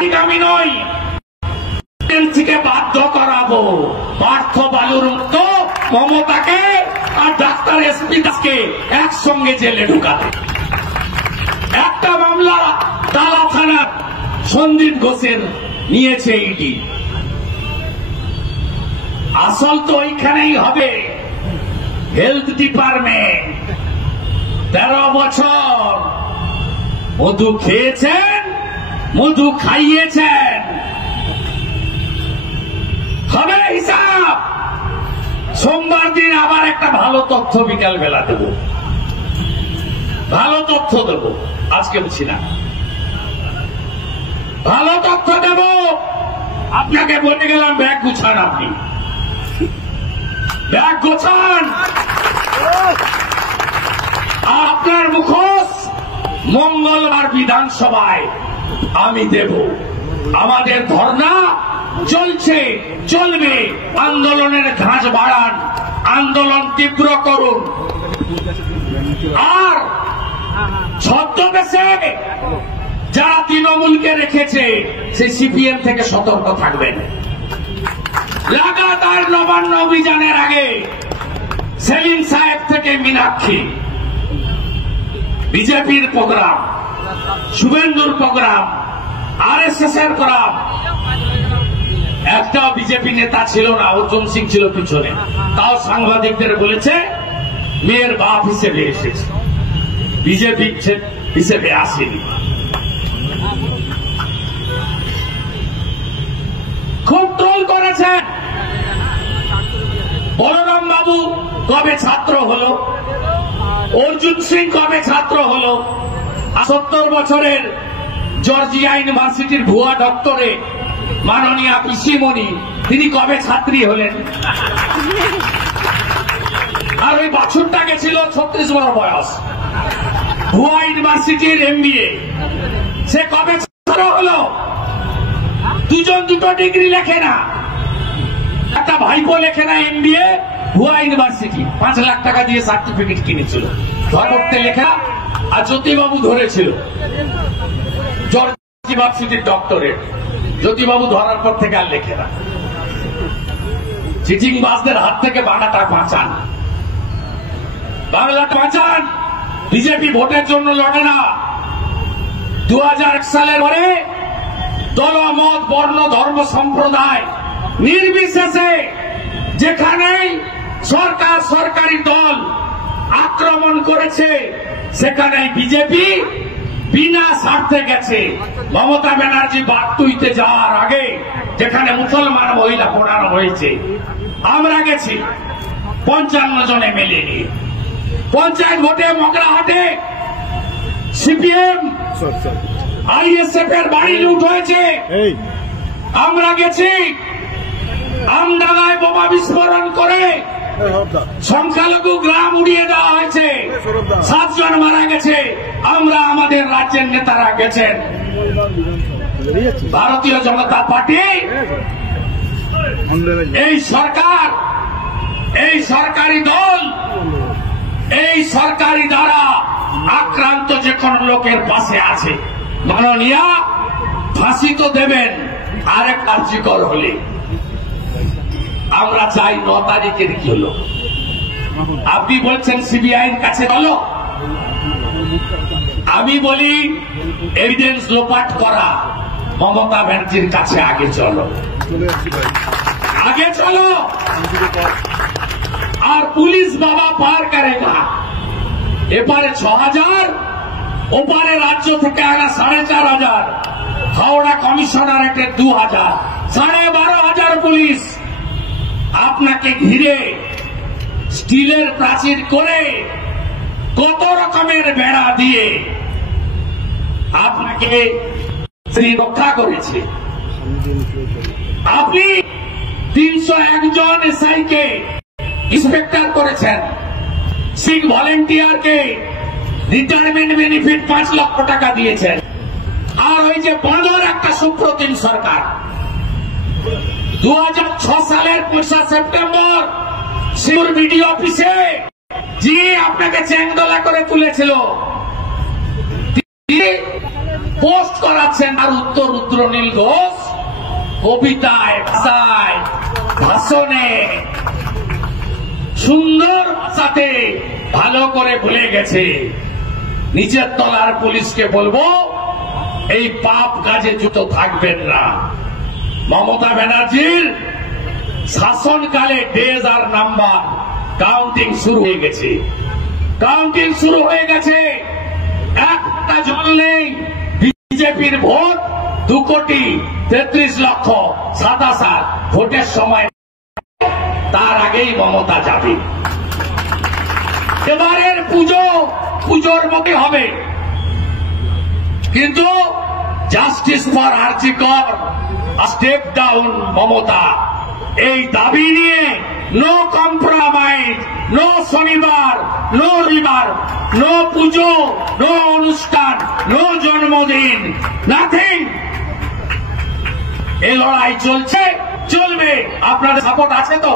আমি নই, থেকে বাধ্য করাবো পার্থ বালুর মতো মমতাকে আর ডাক্তার এসপি দাসকে একসঙ্গে জেলে ঢুকাতে। একটা মামলা তালা থানার সন্দীপ ঘোষের নিয়েছে ইডি। আসল তো ওইখানেই হবে, হেলথ ডিপার্টমেন্ট। 13 বছর মধু খেয়েছেন, মধু খাইয়েছেন, হবে হিসাব। সোমবার দিন আবার একটা ভালো তথ্য বিকাল বেলা দেব, ভালো তথ্য দেব, আজকে বলছি না, ভালো তথ্য দেব। আপনাকে বলে গেলাম ব্যাগ গুছান, আপনি ব্যাগ গোছান। আপনার মুখোশ মঙ্গলবার বিধানসভায় আমি দেব। আমাদের ধর্ণা চলছে, চলবে। আন্দোলনের ধাঁচ বাড়ান, আন্দোলন তীব্র করুন। আর ছদ্মবেশে যারা তৃণমূলকে রেখেছে সেই সিপিএম থেকে সতর্ক থাকবেন। লাগাতার নবান্ন অভিযানের আগে সেলিম সাহেব থেকে মীনাক্ষী, বিজেপির প্রোগ্রাম, শুভেন্দুর প্রোগ্রাম, আরএসএস এর প্রোগ্রাম, একটাও বিজেপি নেতা ছিল না, অর্জুন সিং ছিল পিছনে। তাও সাংবাদিকদের বলেছে মেয়ের বাপ হিসেবে এসেছে, বিজেপি হিসেবে আসেনি। খুব ট্রোল করেছে। বলরাম বাবু কবে ছাত্র হলো, অর্জুন সিং কবে ছাত্র হলো, 70 বছরের জর্জিয়া ইউনিভার্সিটির ভুয়া ডক্টরে মাননীয়া পিসিমণি, তিনি কবে ছাত্রী হলেন? আর ওই বাছুরটা গেছিল 36 বছর বয়স, ভুয়া ইউনিভার্সিটির MBA, সে কবে ছাত্র হলো? দুজন দুটো ডিগ্রি লেখে না, একটা ভাইপো লেখে না MBA, ভুয়া ইউনিভার্সিটি 5 লাখ টাকা দিয়ে সার্টিফিকেট কিনেছিল, ধরতে লেখা। আর জ্যোতিবাবু ধরেছিল জর্জিয়া ইউনিভার্সিটির ডক্টরেট, জ্যোতিবাবু ধরার পর থেকে আর লেখে না। চিটিং বাসদের হাত থেকে বাংলাটা বাঁচান, বাংলা বাঁচান। বিজেপি ভোটের জন্য লড়ে না। 2001 সালের পরে দলমত, বর্ণ, ধর্ম, সম্প্রদায় নির্বিশেষে যেখানেই সরকার, সরকারি দল আক্রমণ করেছে সেখানেই বিজেপি বিনা স্বার্থে গেছে। মমতা ব্যানার্জি বাগটুইতে যাওয়ার আগে যেখানে মুসলমান মহিলা পড়ানো হয়েছে, আমরা গেছি 55 জন MLA নিয়ে। পঞ্চায়েত ভোটে মগরাহাটে সিপিএম ISF এর বাড়ি লুট হয়েছে, আমরা গেছি। আমডাঙ্গায় বোমা বিস্ফোরণ করে সংখ্যালঘু গ্রাম উড়িয়ে দেওয়া হয়েছে, 7 জন মারা গেছে। আমরা, আমাদের রাজ্যের নেতারা গেছেন। ভারতীয় জনতা পার্টি, এই সরকার, এই সরকারি দল, এই সরকারি দ্বারা আক্রান্ত যে কোন লোকের পাশে আছে। মাননীয়া ফাঁসি তো দেবেন, আরেক কার্যকর হলে আমরা চাই 9 তারিখের কি হলো। আপনি বলছেন সিবিআইয়ের কাছে চলো, আমি বলি এভিডেন্স লোপাট করা মমতা ব্যানার্জির কাছে আগে চলো, আগে চলো। আর পুলিশ বাবা পার করেগা। এপারে 6000, ওপারে রাজ্য থেকে আনা 4500, হাওড়া কমিশনারেটে 2000, 12,500 পুলিশ আপনাকে ঘিরে স্টিলের প্রাচীর করে কত রকমের বেড়া দিয়ে আপনাকে রক্ষা করেছে। আপনি 301 জন SI কে ইন্সপেক্টর করেছেন, সিভিক ভলেন্টিয়ারকে রিটায়ারমেন্ট বেনিফিট 5 লক্ষ টাকা দিয়েছেন। আর ওই যে বাঁদর একটা সুপ্রতিম সরকার 2006 সালের 5 সেপ্টেম্বর শিউর বিডিও অফিসে যে আপনাকে চ্যাংদোলা করে তুলেছিল, পোস্ট করাচ্ছেন আর উত্তর রুদ্রনীল ঘোষ কবিতায়, ভাষায়, ভাষণে সুন্দর ভাষাতে ভালো করে ভুলে গেছে। নিচের তলার পুলিশকে বলবো এই পাপ কাজে যুক্ত থাকবেন না। মমতা ব্যানার্জির শাসনকালে ডেজ আর নাম্বার কাউন্টিং শুরু হয়ে গেছে, কাউন্টিং শুরু হয়ে গেছে। একটা জল নেই। বিজেপির ভোট 2,33,27,000 ভোটের সময়, তার আগেই মমতা যাবে। এবারের পুজোর মতো হবে, কিন্তু জাস্টিস ফর আরজি কর, স্টেপ ডাউন মমতা, এই দাবি নিয়ে নো কম্প্রোমাইজ, নো শনিবার, নো রবিবার, নো পুজো, নো অনুষ্ঠান, নো জন্মদিন, নাথিং। এই লড়াই চলছে, চলবে। আপনাদের সাপোর্ট আছে তো?